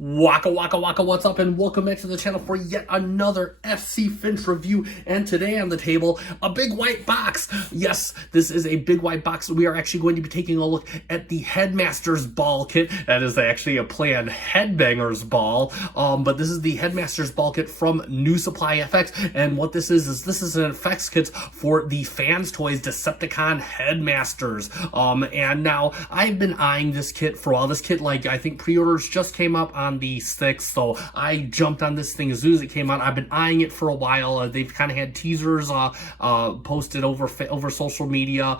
Waka waka waka, what's up, and welcome back to the channel for yet another FC Finch review. And today on the table, a big white box. Yes, this is a big white box. We are actually going to be taking a look at the Headmasters ball kit. That is actually a play on Headbangers ball, but this is the Headmasters ball kit from Nusupply FX. And what this is this is an effects kit for the Fans Toys Decepticon Headmasters. And now I've been eyeing this kit for a while. This kit, like, I think pre-orders just came up on the 6th, so I jumped on this thing as soon as it came out. I've been eyeing it for a while. They've kind of had teasers posted over social media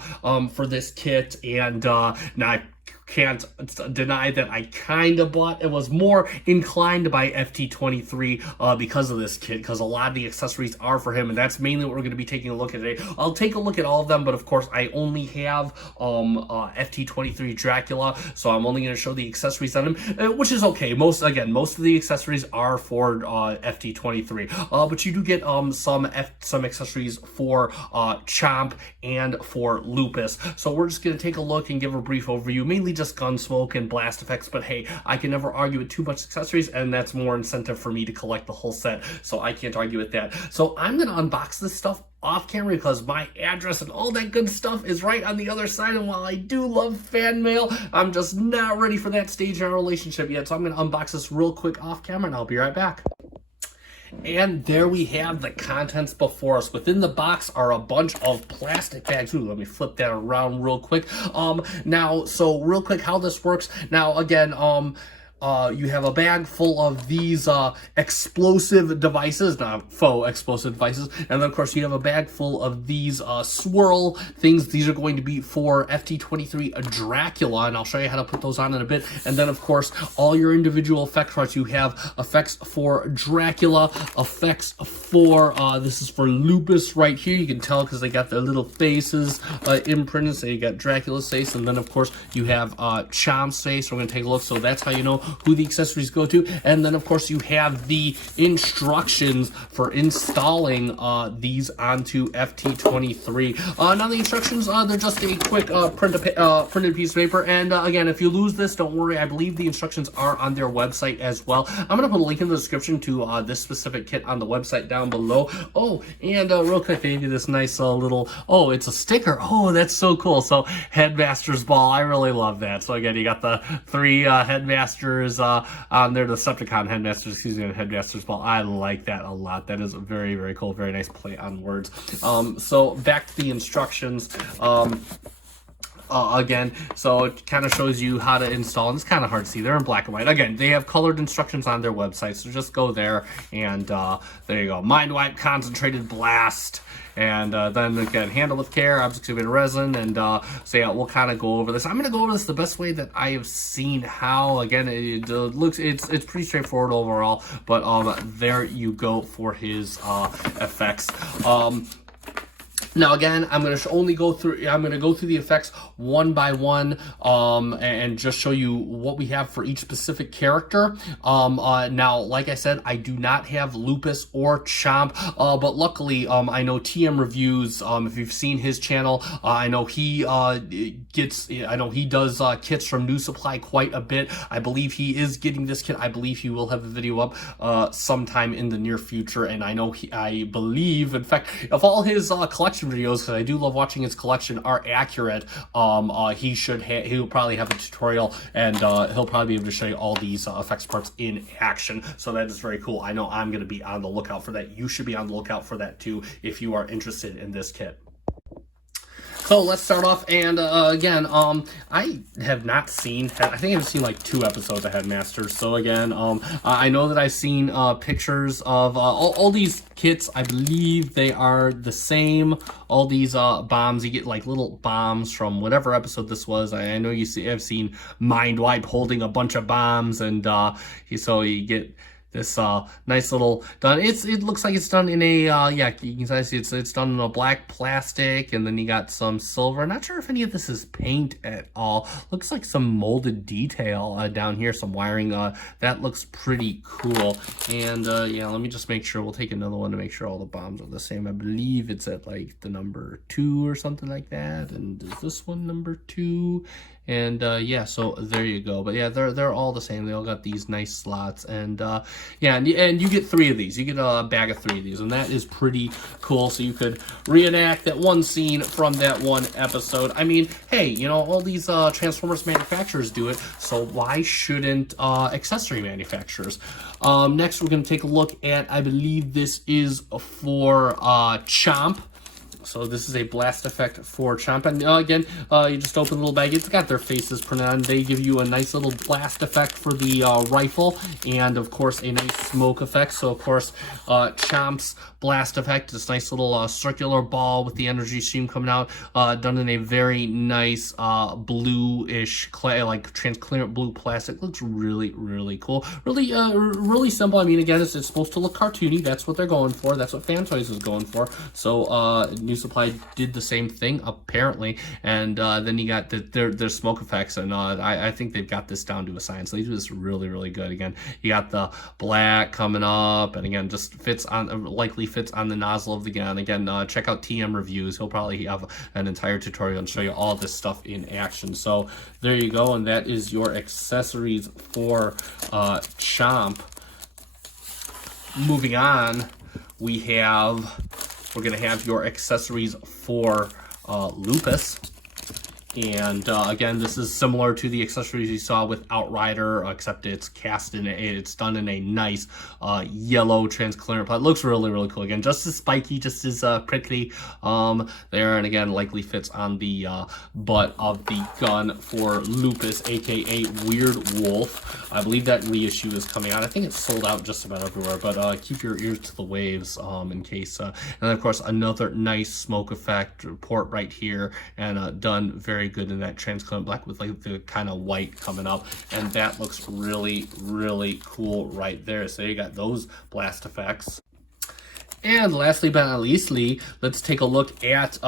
for this kit, and now I can't deny that I kind of bought it. Was more inclined to buy FT-23 because of this kit, because a lot of the accessories are for him, and that's mainly what we're going to be taking a look at today. I'll take a look at all of them, but of course I only have FT-23 Dracula, so I'm only going to show the accessories on him, which is okay. Most of the accessories are for FT-23, but you do get some accessories for Chomp and for Lupus. So we're just going to take a look and give a brief overview, mainly just gun smoke and blast effects, but hey, I can never argue with too much accessories, and that's more incentive for me to collect the whole set, so I can't argue with that. So I'm gonna unbox this stuff off camera because my address and all that good stuff is right on the other side, and while I do love fan mail, I'm just not ready for that stage in our relationship yet. So I'm gonna unbox this real quick off camera, and I'll be right back. And there we have the contents before us. Within the box are a bunch of plastic bags. Ooh, let me flip that around real quick. Now, so real quick, how this works. Now, again, you have a bag full of these explosive devices, not faux explosive devices, and then of course you have a bag full of these swirl things. These are going to be for FT-23 Dracula, and I'll show you how to put those on in a bit. And then of course all your individual effect cards. You have effects for Dracula, effects for this is for Lupus right here. You can tell because they got their little faces imprinted. So you got Dracula's face, and then of course you have Chomp's face. We're going to take a look, so that's how you know who the accessories go to. And then of course you have the instructions for installing these onto FT-23. Now the instructions, they're just a quick printed piece of paper, and again, if you lose this, don't worry, I believe the instructions are on their website as well. I'm gonna put a link in the description to this specific kit on the website down below. Oh, and real quick, they gave you this nice little, oh, it's a sticker. Oh, that's so cool. So Headmasters ball, I really love that. So again, you got the 3 Headmasters on there, Decepticon Headmasters, excuse me, Headmasters ball. I like that a lot. That is very, very cool. Very nice play on words. So back to the instructions. Again, so it kind of shows you how to install, and it's kind of hard to see. They're in black and white. Again, they have colored instructions on their website, so just go there, and there you go. Mind Wipe, Concentrated Blast, and then again, handle with care, object-activated resin, and so yeah, we'll kind of go over this. I'm going to go over this the best way that I have seen how. Again, it looks, it's pretty straightforward overall, but there you go for his effects. Now again, I'm going to only go through. I'm going to go through the effects one by one, and just show you what we have for each specific character. Now, like I said, I do not have Lupus or Chomp, but luckily, I know TM Reviews. If you've seen his channel, I know he does kits from Nusupply quite a bit. I believe he is getting this kit. I believe he will have a video up sometime in the near future, and I know I believe, in fact, if all his collection videos, because I do love watching his collection, are accurate, he'll probably have a tutorial, and he'll probably be able to show you all these effects parts in action. So that is very cool. I know I'm going to be on the lookout for that. You should be on the lookout for that too if you are interested in this kit. So let's start off, and again, I have not seen, I think I've seen like 2 episodes of Headmasters. So again, I know that I've seen pictures of all these kits. I believe they are the same. All these bombs, you get like little bombs from whatever episode this was. I know I've seen Mind Wipe holding a bunch of bombs, and so you get this nice little done. It looks like it's done in a yeah, you can see it's done in a black plastic, and then you got some silver. Not sure if any of this is paint at all. Looks like some molded detail down here, some wiring. That looks pretty cool. And yeah, let me just make sure. We'll take another one to make sure all the bombs are the same. I believe it's at like the number 2 or something like that. And is this one number 2? And yeah, so there you go. But yeah, they're all the same. They all got these nice slots, and yeah, and you get 3 of these. You get a bag of 3 of these, and that is pretty cool. So you could reenact that one scene from that one episode. I mean, hey, you know, all these Transformers manufacturers do it, so why shouldn't accessory manufacturers? Next, we're going to take a look at, I believe this is for Chomp. So this is a blast effect for Chomp. And again, you just open the little bag. It's got their faces printed on. They give you a nice little blast effect for the rifle. And, of course, a nice smoke effect. So, of course, Chomp's blast effect, this nice little circular ball with the energy stream coming out, done in a very nice bluish, like transparent blue plastic. Looks really, really cool. Really, really simple. I mean, again, it's supposed to look cartoony. That's what they're going for. That's what Fan Toys is going for. So, Nusupply did the same thing, apparently. And then you got their smoke effects. And I think they've got this down to a science. They do this really, really good. Again, you got the black coming up. And again, just fits on, likely fits on the nozzle of the gun. Again, check out TM Reviews. He'll probably have an entire tutorial and show you all this stuff in action. So there you go. And that is your accessories for Chomp. Moving on, we're going to have your accessories for Lupus. And again, this is similar to the accessories you saw with Outrider, except it's it's done in a nice yellow transparent pot. It looks really, really cool. Again, just as spiky, just as prickly there. And again, likely fits on the butt of the gun for Lupus, aka Weird Wolf. I believe that reissue is coming out. I think it's sold out just about everywhere, but keep your ears to the waves in case. And then, of course, another nice smoke effect port right here, and done very good in that transparent black with like the kind of white coming up, and that looks really, really cool right there. So you got those blast effects. And lastly but not leastly, let's take a look at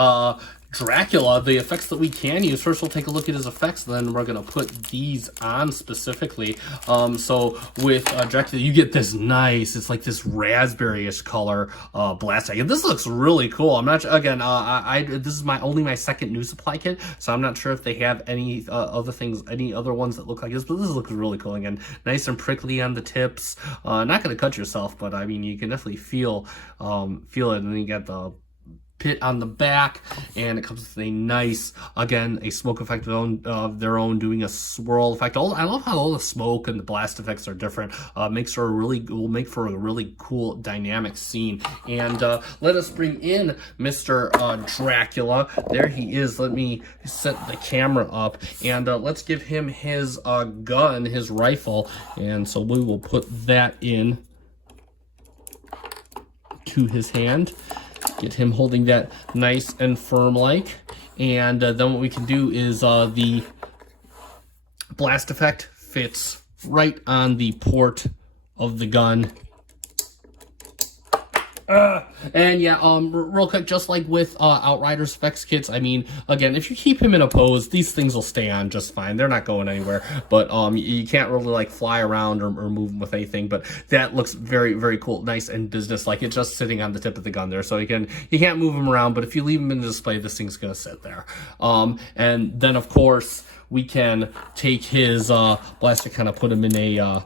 Dracula, the effects that we can use. First, we'll take a look at his effects, then we're going to put these on specifically. So with Dracula, you get this nice, it's like this raspberry-ish color blast. This looks really cool. I'm not, again, this is only my second Nusupply kit, so I'm not sure if they have any other things, any other ones that look like this, but this looks really cool. Again, nice and prickly on the tips. Not going to cut yourself, but I mean, you can definitely feel it. And then you got the pit on the back, and it comes with a nice, again, a smoke effect of their own, doing a swirl effect. I love how all the smoke and the blast effects are different. Will make for a really cool dynamic scene. And let us bring in Mr. Dracula. There he is. Let me set the camera up, and let's give him his gun, his rifle. And so we will put that in to his hand. Get him holding that nice and firm like. And then what we can do is the blast effect fits right on the port of the gun. And yeah, real quick, just like with Outrider's effects kits, I mean, again, if you keep him in a pose, these things will stay on just fine. They're not going anywhere, but you can't really like fly around or move them with anything. But that looks very, very cool, nice and business-like. It's just sitting on the tip of the gun there, so you can't move them around. But if you leave them in the display, this thing's gonna sit there. And then of course we can take his blaster, kind of put him in a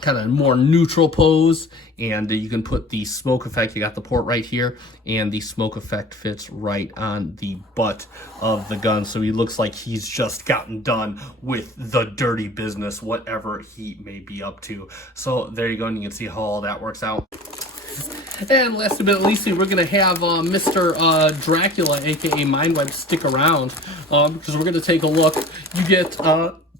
kind of more neutral pose, and you can put the smoke effect. You got the port right here, and the smoke effect fits right on the butt of the gun, so he looks like he's just gotten done with the dirty business, whatever he may be up to. So there you go, and you can see how all that works out. And last but not least, we're going to have Mr. Dracula, aka Mindwipe, stick around, because we're going to take a look. You get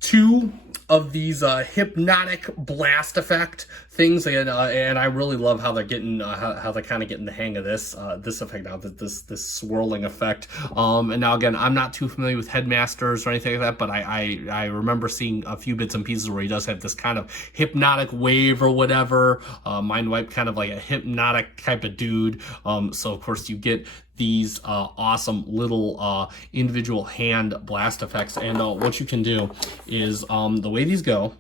2 of these hypnotic blast effect things, and I really love how they're getting how they're kind of getting the hang of this effect now, this swirling effect. And now again, I'm not too familiar with Headmasters or anything like that, but I remember seeing a few bits and pieces where he does have this kind of hypnotic wave or whatever. Mindwipe, kind of like a hypnotic type of dude. So of course you get these awesome little individual hand blast effects. And what you can do is the way these go,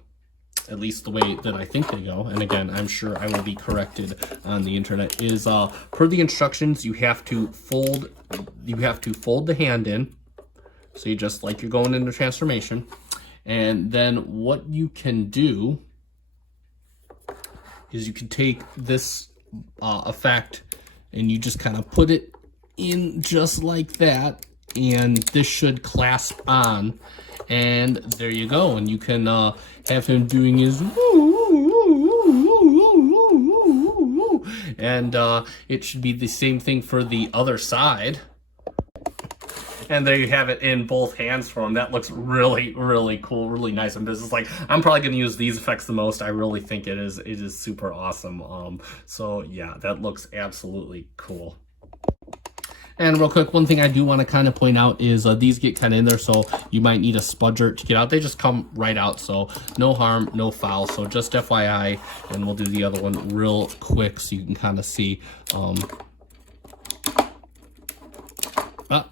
at least the way that I think they go, and again, I'm sure I will be corrected on the internet, is per the instructions, you have to fold the hand in, So you just, like, you're going into transformation. And then what you can do is you can take this effect and you just kind of put it in just like that, and this should clasp on, and there you go. And you can have him doing his and it should be the same thing for the other side. And there you have it in both hands for him. That looks really, really cool, really nice and business like. I'm probably going to use these effects the most. I really think it is super awesome. So yeah, that looks absolutely cool. And real quick, one thing I do want to kind of point out is these get kind of in there, so you might need a spudger to get out. They just come right out, so no harm, no foul. So just FYI, and we'll do the other one real quick so you can kind of see.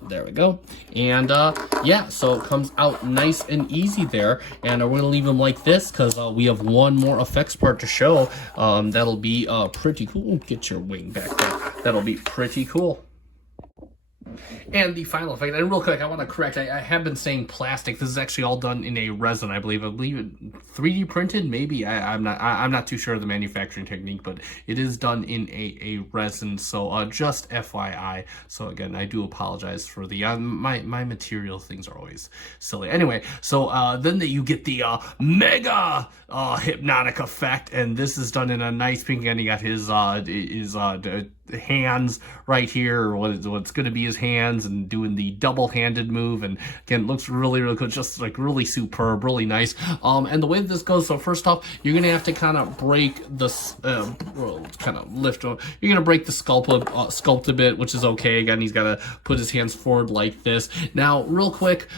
There we go. And yeah, so it comes out nice and easy there. And we're gonna leave them like this because we have one more effects part to show. That'll be pretty cool. Get your wing back there. That'll be pretty cool. And the final effect, and real quick, I want to correct, I have been saying plastic. This is actually all done in a resin, I believe. it 3D printed, maybe. I'm not too sure of the manufacturing technique, but it is done in a resin. So just FYI. So again, I do apologize for the my material things are always silly. Anyway, so then you get the mega hypnotic effect, and this is done in a nice pink. And he got his hands right here, or what's going to be his hands, and doing the double-handed move. And again, it looks really, really good, just like really superb, really nice. And the way that this goes, so first off, you're gonna have to kind of break this kind of lift. You're gonna break the sculpt a bit, which is okay. Again, he's got to put his hands forward like this. Now real quick,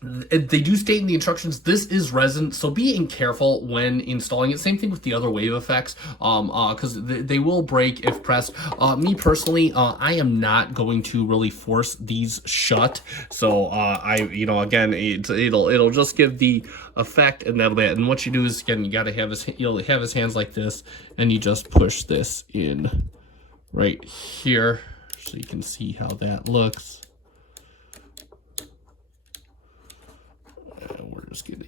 they do state in the instructions this is resin, so be careful when installing it. Same thing with the other wave effects, because they will break if pressed. Me personally, I am not going to really force these shut. So again, it'll just give the effect, and that'll be it. And what you do is, again, you gotta have you'll have his hands like this, and you just push this in right here, so you can see how that looks. And we're just gonna,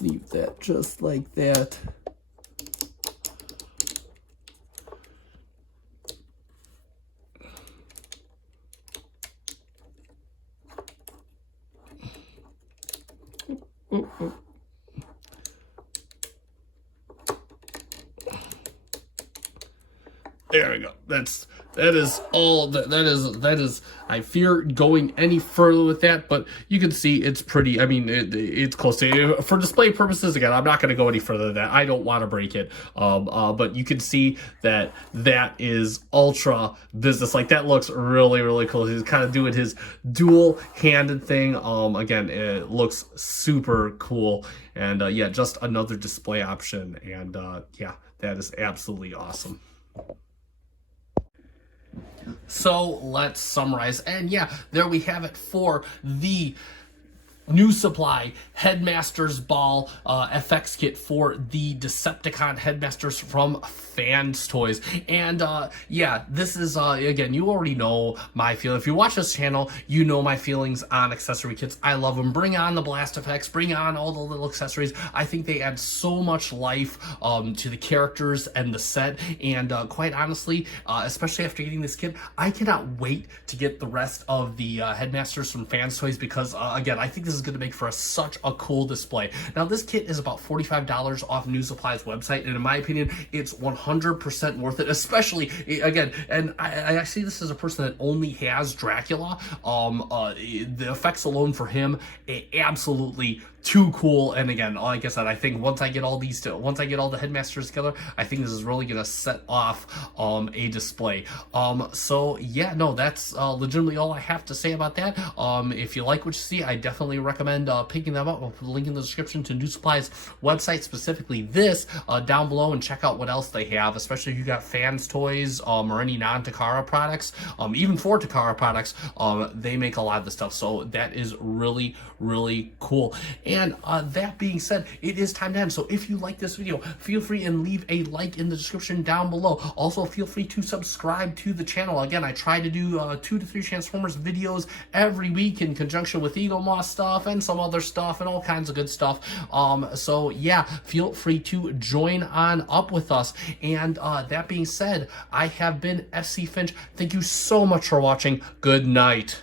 leave that just like that. There we go. That is all. That is. I fear going any further with that, but you can see it's pretty. I mean, it's close to, for display purposes. Again, I'm not going to go any further than that. I don't want to break it. But you can see that is ultra business. Like, that looks really, really cool. He's kind of doing his dual-handed thing. Again, it looks super cool. And yeah, just another display option. And yeah, that is absolutely awesome. So let's summarize, and yeah, there we have it for the Nusupply Headmasters Ball FX kit for the Decepticon Headmasters from Fans Toys. And yeah, this is again, you already know my feeling. If you watch this channel, you know my feelings on accessory kits. I love them. Bring on the blast effects, bring on all the little accessories. I think they add so much life to the characters and the set. And quite honestly, especially after getting this kit, I cannot wait to get the rest of the Headmasters from Fans Toys, because again, I think this is going to make for such a cool display. Now, this kit is about $45 off Nusupply's website, and in my opinion, it's 100% worth it, especially, again, and I see this as a person that only has Dracula. The effects alone for him, absolutely too cool. And again, like I said, I think once I get all the Headmasters together, I think this is really gonna set off a display. So yeah, no, that's legitimately all I have to say about that. If you like what you see, I definitely recommend picking them up. I'll put the link in the description to Nusupply's website, specifically this, down below, and check out what else they have, especially if you got fans toys or any non-Takara products. Even for Takara products, they make a lot of the stuff, so that is really, really cool. And that being said, it is time to end. So if you like this video, feel free and leave a like in the description down below. Also, feel free to subscribe to the channel. Again, I try to do 2 to 3 Transformers videos every week in conjunction with Eagle Moss stuff and some other stuff and all kinds of good stuff. So yeah, feel free to join on up with us. And that being said, I have been FC Finch. Thank you so much for watching. Good night.